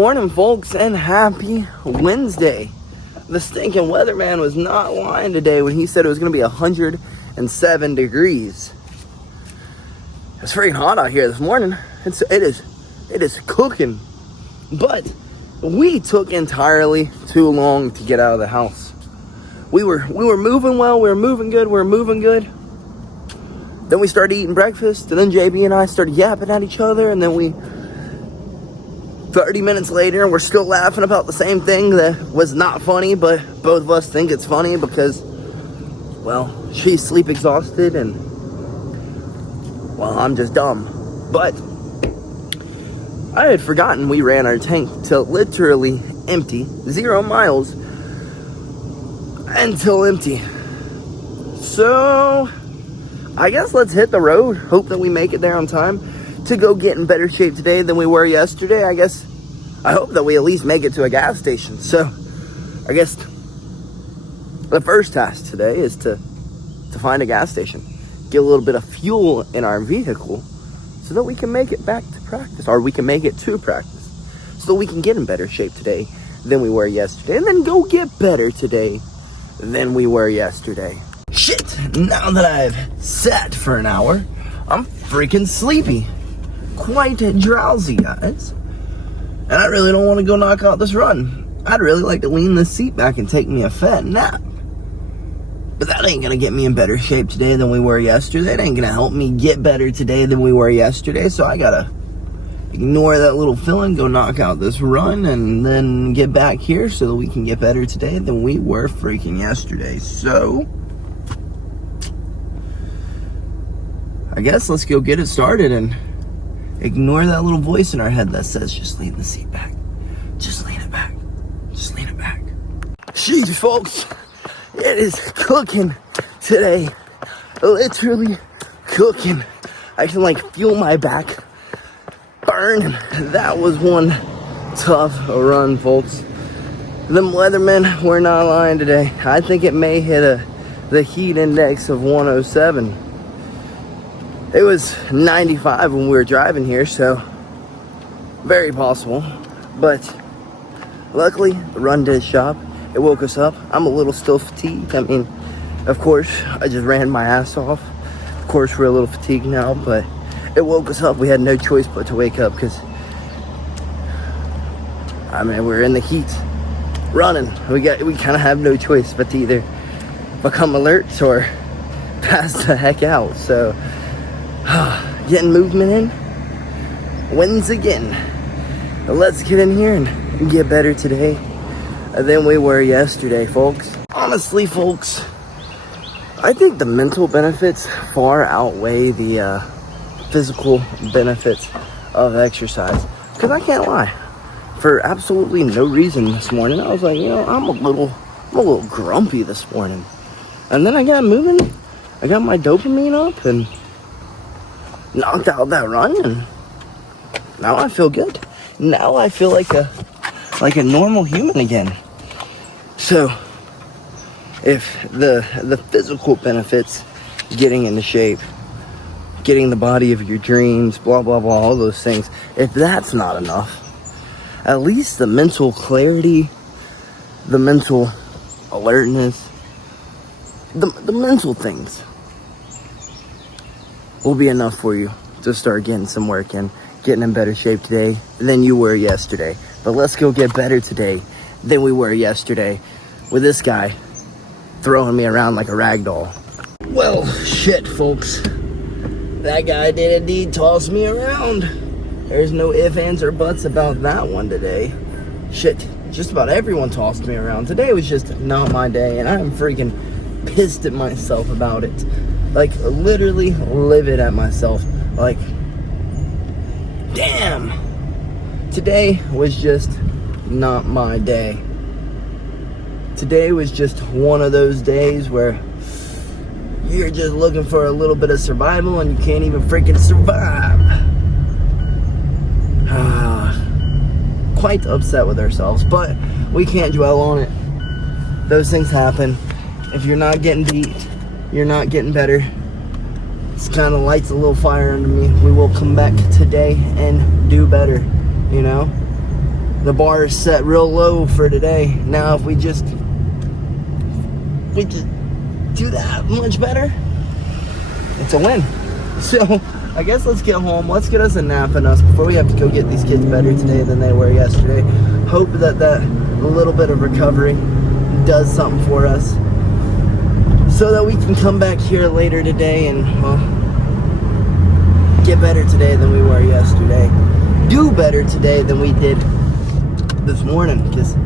morning, folks, and happy Wednesday. The stinking weatherman was not lying today when he said it was going to be 107 degrees. It's freaking hot out here this morning. It is cooking. But we took entirely too long to get out of the house. We were moving well, we were moving good. Then we started eating breakfast, and then JB and I started yapping at each other, and then 30 minutes later, and we're still laughing about the same thing that was not funny, but both of us think it's funny because, well, she's sleep exhausted, and, well, I'm just dumb. But I had forgotten we ran our tank to literally empty, 0 miles, until empty. So I guess let's hit the road. Hope that we make it there on time to go get in better shape today than we were yesterday. I hope that we at least make it to a gas station. So I guess the first task today is to find a gas station, get a little bit of fuel in our vehicle so that we can make it back to practice, or we can make it to practice, so we can get in better shape today than we were yesterday, and then go get better today than we were yesterday. Shit, now that I've sat for an hour, I'm freaking sleepy. Quite drowsy, guys. And I really don't want to go knock out this run. I'd really like to lean this seat back and take me a fat nap. But that ain't going to get me in better shape today than we were yesterday. It ain't going to help me get better today than we were yesterday. So I got to ignore that little feeling, go knock out this run, and then get back here so that we can get better today than we were freaking yesterday. So I guess let's go get it started and ignore that little voice in our head that says, just lean the seat back. Just lean it back. Just lean it back. Jeez, folks. It is cooking today. Literally cooking. I can feel my back burn. That was one tough run, folks. Them weathermen were not lying today. I think it may hit the heat index of 107. It was 95 when we were driving here, so very possible. But luckily, the run did its job. It woke us up. I'm a little still fatigued. I mean, of course, I just ran my ass off. Of course, we're a little fatigued now, but it woke us up. We had no choice but to wake up because, I mean, we're in the heat, running. We kind of have no choice but to either become alert or pass the heck out. So, getting movement in wins again. Let's get in here and get better today than we were yesterday, folks. Honestly, folks, I think the mental benefits far outweigh the physical benefits of exercise. Because I can't lie, for absolutely no reason this morning, I was like, I'm a little grumpy this morning. And then I got moving, I got my dopamine up and knocked out that run, and now I feel good. Now I feel like a normal human again. So if the physical benefits, getting into shape, getting the body of your dreams, blah blah blah, all those things, if that's not enough, at least the mental clarity, the mental alertness, the mental things will be enough for you to start getting some work in, getting in better shape today than you were yesterday. But let's go get better today than we were yesterday with this guy throwing me around like a rag doll. Well, shit, folks. That guy did indeed toss me around. There's no ifs, ands, or buts about that one today. Shit, just about everyone tossed me around. Today was just not my day, and I'm freaking pissed at myself about it. Literally livid at myself. Damn. Today was just not my day. Today was just one of those days where you're just looking for a little bit of survival and you can't even freaking survive. Quite upset with ourselves, but we can't dwell on it. Those things happen. If you're not getting beat, you're not getting better. It's kind of lights a little fire under me. We will come back today and do better, The bar is set real low for today. Now if we just do that much better, it's a win. So I guess let's get home. Let's get us a nap in us before we have to go get these kids better today than they were yesterday. Hope that little bit of recovery does something for us so that we can come back here later today and, well, get better today than we were yesterday. Do better today than we did this morning, because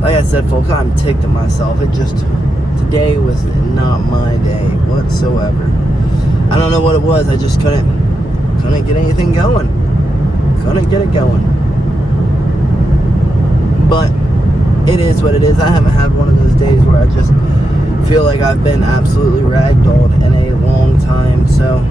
like I said, folks, I'm ticked at myself. Today was not my day whatsoever. I don't know what it was. I just couldn't get anything going. Couldn't get it going. But it is what it is. I haven't had one of those days where I just feel like I've been absolutely ragdolled in a long time, so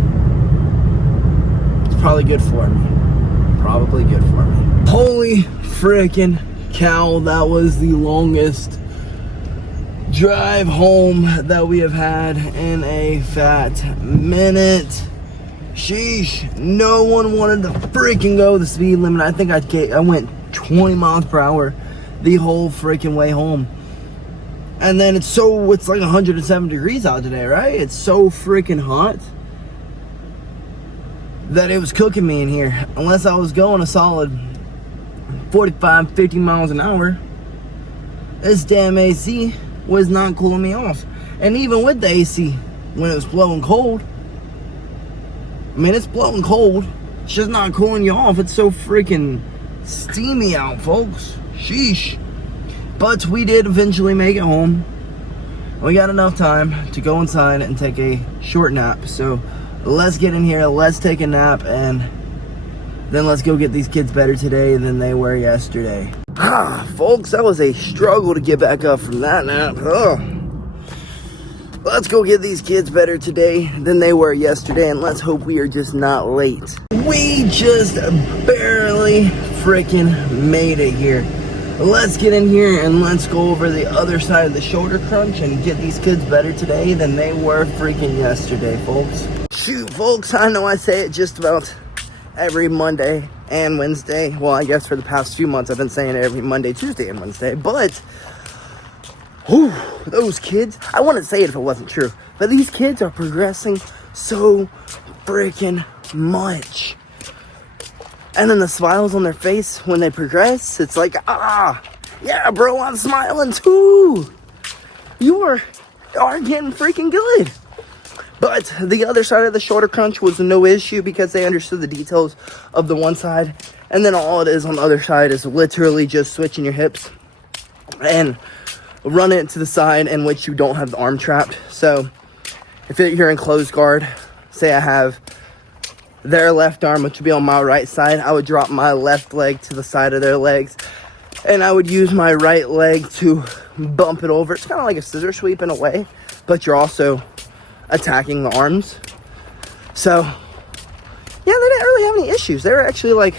it's probably good for me. Probably good for me. Holy freaking cow, that was the longest drive home that we have had in a fat minute. Sheesh. No one wanted to freaking go the speed limit. I think I went 20 miles per hour the whole freaking way home. And then it's like 107 degrees out today, right? It's so freaking hot that it was cooking me in here. Unless I was going a solid 45, 50 miles an hour, this damn AC was not cooling me off. And even with the AC, when it was blowing cold, I mean, it's blowing cold, it's just not cooling you off. It's so freaking steamy out, folks. Sheesh. But we did eventually make it home. We got enough time to go inside and take a short nap. So let's get in here, let's take a nap, and then let's go get these kids better today than they were yesterday. Folks, that was a struggle to get back up from that nap. Let's go get these kids better today than they were yesterday, and let's hope we are just not late. We just barely freaking made it here. Let's get in here and let's go over the other side of the shoulder crunch and get these kids better today than they were freaking yesterday, folks. Shoot, folks, I know I say it just about every Monday and Wednesday. Well, I guess for the past few months I've been saying it every Monday, Tuesday, and Wednesday. But, whew, those kids, I wouldn't say it if it wasn't true, but these kids are progressing so freaking much. And then the smiles on their face when they progress, it's like, yeah, bro, I'm smiling too. You are getting freaking good. But the other side of the shoulder crunch was no issue because they understood the details of the one side. And then all it is on the other side is literally just switching your hips and run it to the side in which you don't have the arm trapped. So if you're in closed guard, say I have their left arm, which would be on my right side, I would drop my left leg to the side of their legs, and I would use my right leg to bump it over. It's kind of like a scissor sweep in a way, but you're also attacking the arms. So yeah, they didn't really have any issues. They were actually like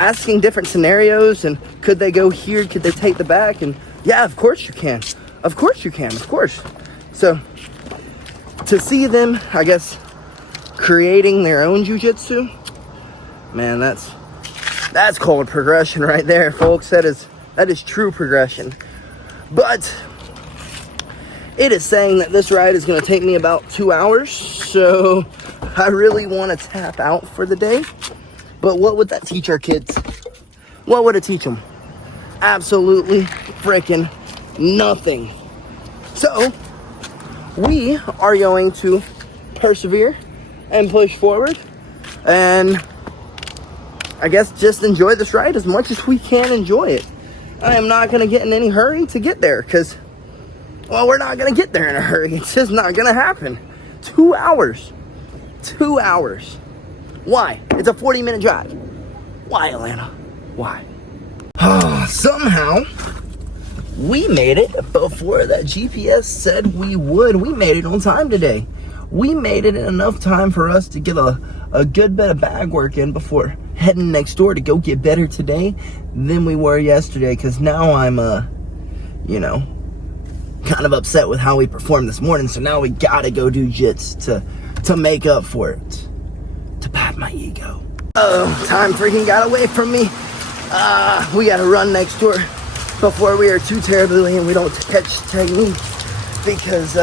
asking different scenarios, and could they go here, could they take the back, and yeah, of course you can, of course you can, of course. So to see them, I guess, creating their own jiu-jitsu, man, that's called progression right there, folks. That is true progression. But it is saying that this ride is going to take me about 2 hours, so I really want to tap out for the day. But what would that teach our kids? What would it teach them? Absolutely freaking nothing. So we are going to persevere and push forward, and I guess just enjoy this ride as much as we can enjoy it. I am not going to get in any hurry to get there because, well, we're not going to get there in a hurry. It's just not going to happen. 2 hours. 2 hours. Why? It's a 40-minute drive. Why, Atlanta? Why? Somehow, we made it before that GPS said we would. We made it on time today. We made it in enough time for us to get a good bit of bag work in before heading next door to go get better today than we were yesterday. Because now I'm, kind of upset with how we performed this morning. So now we gotta go do jits to make up for it. To pat my ego. Oh, time freaking got away from me. We gotta run next door before we are too terribly late and we don't catch technique, because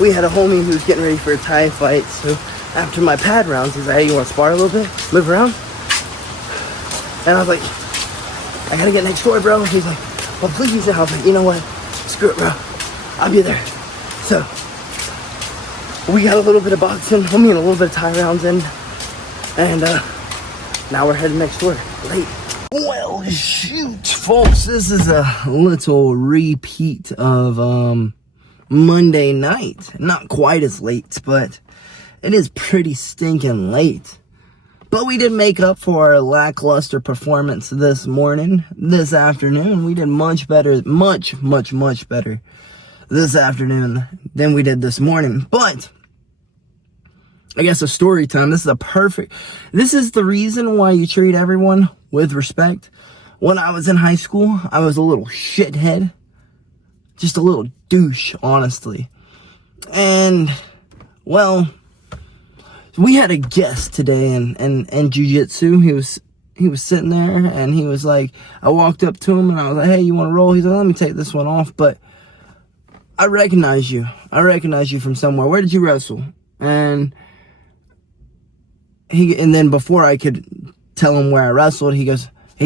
we had a homie who was getting ready for a Thai fight. So after my pad rounds, he's like, hey, you want to spar a little bit? Move around? And I was like, I gotta get next door, bro. He's like, well, please. And I was like, you know what? Screw it, bro. I'll be there. So we got a little bit of boxing, a little bit of Thai rounds in. And now we're heading next door. Late. Well, shoot, folks. This is a little repeat of Monday night. Not quite as late, but it is pretty stinking late. But we did make up for our lackluster performance this afternoon. We did much better, much better this afternoon than we did this morning. But I guess a story time. This is the reason why you treat everyone with respect. When I was in high school, I was a little shithead. Just a little douche, honestly. And, well, we had a guest today in jiu-jitsu. He was sitting there and he was like, I walked up to him and I was like, hey, you want to roll? He's like, let me take this one off. But I recognize you. I recognize you from somewhere. Where did you wrestle? And then before I could tell him where I wrestled, he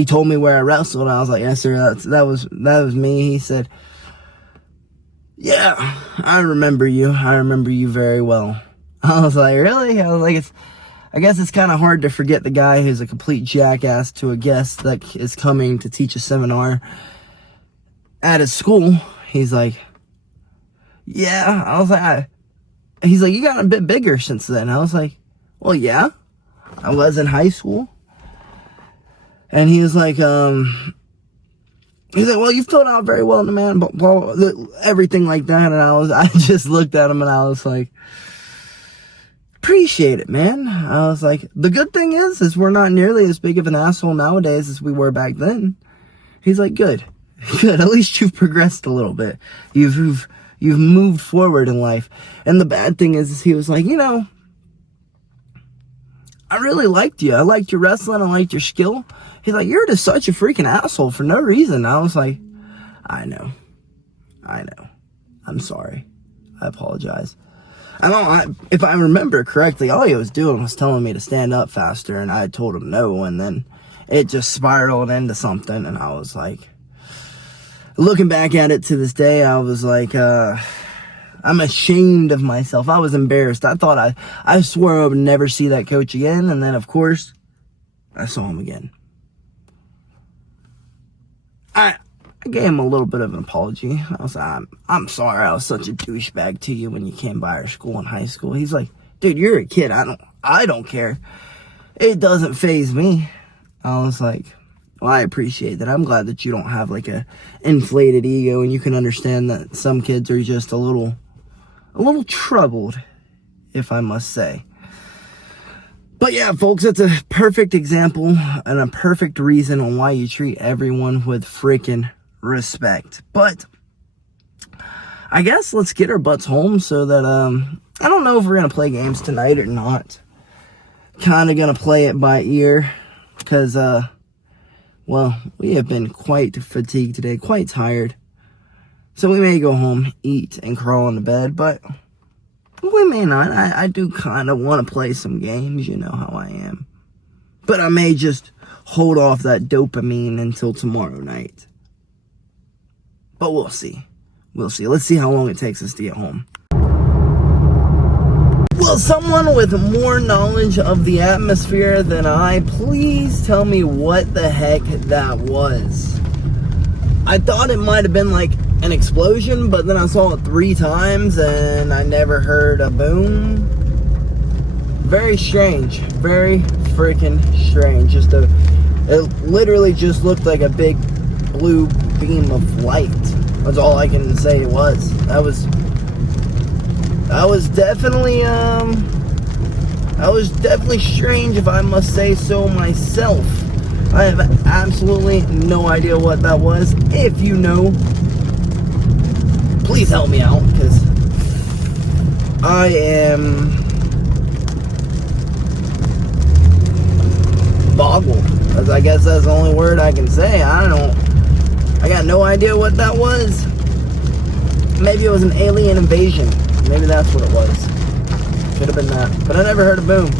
told me where I wrestled. And I was like, yes, sir, that was me. He said, yeah, I remember you. I remember you very well. I was like, really? I was like, I guess it's kind of hard to forget the guy who's a complete jackass to a guest that is coming to teach a seminar at his school. He's like, yeah. I was like, he's like, you got a bit bigger since then. I was like, well, yeah, I was in high school. And he was like, he's like, well, you filled out very well in the man, blah, blah, blah, everything like that. And I just looked at him and I was like, appreciate it, man. I was like, the good thing is we're not nearly as big of an asshole nowadays as we were back then. He's like, good. At least you've progressed a little bit. You've moved forward in life. And the bad thing is he was like, you know, I really liked you. I liked your wrestling. I liked your skill. He's like, you're just such a freaking asshole for no reason. I was like, I know. I'm sorry. I apologize. If I remember correctly, all he was doing was telling me to stand up faster, and I told him no, and then it just spiraled into something, and I was like, looking back at it to this day, I was like, I'm ashamed of myself. I was embarrassed. I thought I swore I would never see that coach again, and then, of course, I saw him again. I gave him a little bit of an apology. I was like, I'm sorry I was such a douchebag to you when you came by our school in high school. He's like, dude, you're a kid. I don't care. It doesn't faze me. I was like, well, I appreciate that. I'm glad that you don't have like a inflated ego and you can understand that some kids are just a little troubled, if I must say. But yeah, folks, it's a perfect example and a perfect reason on why you treat everyone with freaking respect. But I guess let's get our butts home so that, I don't know if we're going to play games tonight or not. Kind of going to play it by ear because, well, we have been quite fatigued today, quite tired. So we may go home, eat, and crawl into bed, but we may not. I do kind of want to play some games, you know how I am. But I may just hold off that dopamine until tomorrow night. But we'll see. We'll see. Let's see how long it takes us to get home. Will someone with more knowledge of the atmosphere than I please tell me what the heck that was? I thought it might have been like an explosion, but then I saw it 3 times and I never heard a boom. Very strange. Very freaking strange. It literally just looked like a big blue beam of light. That's all I can say it was. That was definitely strange, if I must say so myself. I have absolutely no idea what that was. If you know, please help me out, because I am boggled. I guess that's the only word I can say. I got no idea what that was. Maybe it was an alien invasion. Maybe that's what it was. Could have been that. But I never heard a boom.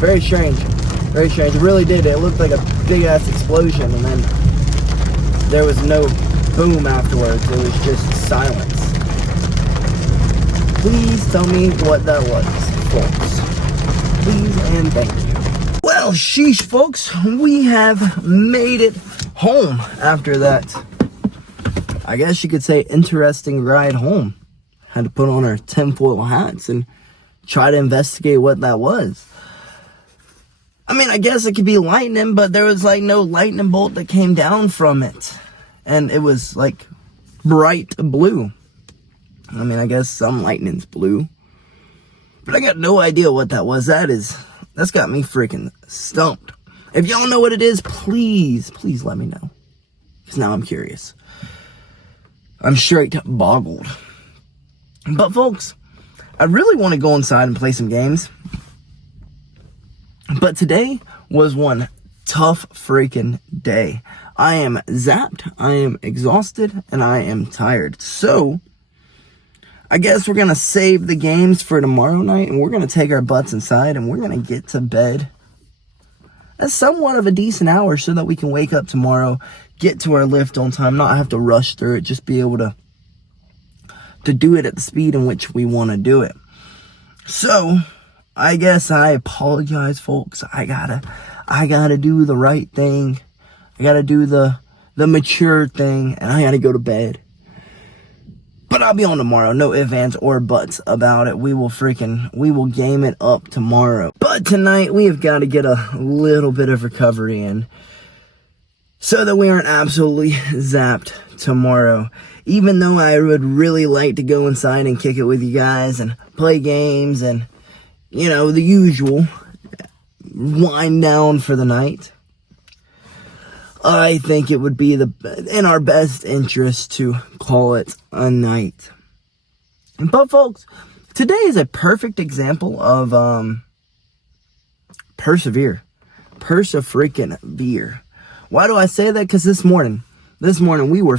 Very strange. Very strange. It really did. It looked like a big-ass explosion, and then there was no boom afterwards. It was just silence. Please tell me what that was, folks. Please and thank you. Well, sheesh, folks. We have made it home after that, I guess you could say, interesting ride home. Had to put on our tinfoil hats and try to investigate what that was. I mean, I guess it could be lightning, but there was like no lightning bolt that came down from it. And it was like bright blue. I mean, I guess some lightning's blue. But I got no idea what that was. That's got me freaking stumped. If y'all know what it is, please let me know. Because now I'm curious. I'm straight boggled. But folks, I really want to go inside and play some games. But today was one tough freaking day. I am zapped, I am exhausted, and I am tired. So, I guess we're going to save the games for tomorrow night, and we're going to take our butts inside, and we're going to get to bed at somewhat of a decent hour so that we can wake up tomorrow, get to our lift on time, not have to rush through it, just be able to do it at the speed in which we want to do it. So, I guess I apologize, folks. I gotta do the right thing. I gotta do the mature thing, and I gotta go to bed. But I'll be on tomorrow. No ifs, ands, or buts about it. We will game it up tomorrow. But tonight, we have got to get a little bit of recovery in so that we aren't absolutely zapped tomorrow. Even though I would really like to go inside and kick it with you guys and play games and, you know, the usual, wind down for the night, I think it would be in our best interest to call it a night. But folks, today is a perfect example of persevere. Perse-freaking-veer. Why do I say that? Because this morning we were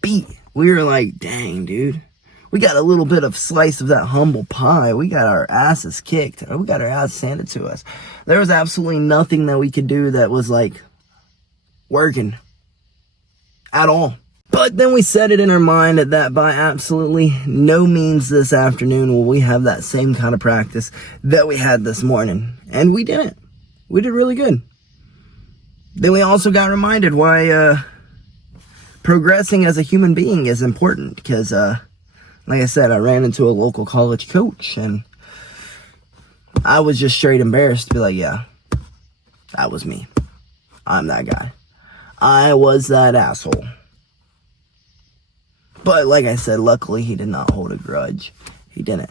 beat. We were like, dang, dude. We got a little bit of slice of that humble pie. We got our asses kicked. We got our ass handed to us. There was absolutely nothing that we could do that was like working at all. But then we set it in our mind that by absolutely no means this afternoon will we have that same kind of practice that we had this morning. And we didn't. We did really good. Then we also got reminded why progressing as a human being is important. Because, like I said, I ran into a local college coach, and I was just straight embarrassed to be like, yeah, that was me. I'm that guy. I was that asshole. But like I said, luckily he did not hold a grudge. He didn't.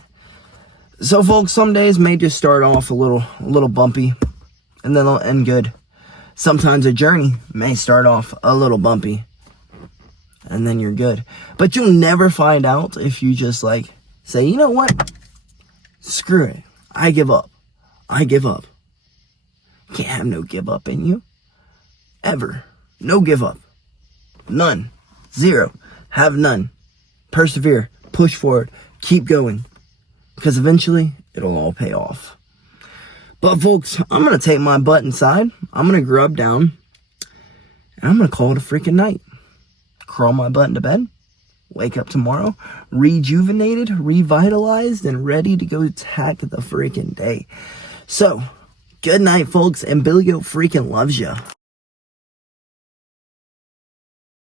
So folks, some days may just start off a little bumpy, and then they'll end good. Sometimes a journey may start off a little bumpy, and then you're good. But you'll never find out if you just like say, you know what? Screw it. I give up. I give up. Can't have no give up in you. Ever. No give up. None. Zero. Have none. Persevere. Push forward. Keep going. Because eventually, it'll all pay off. But folks, I'm going to take my butt inside. I'm going to grub down. And I'm going to call it a freaking night. Crawl my butt into bed. Wake up tomorrow. Rejuvenated, revitalized, and ready to go attack the freaking day. So, good night, folks. And BillyGoat freaking loves ya.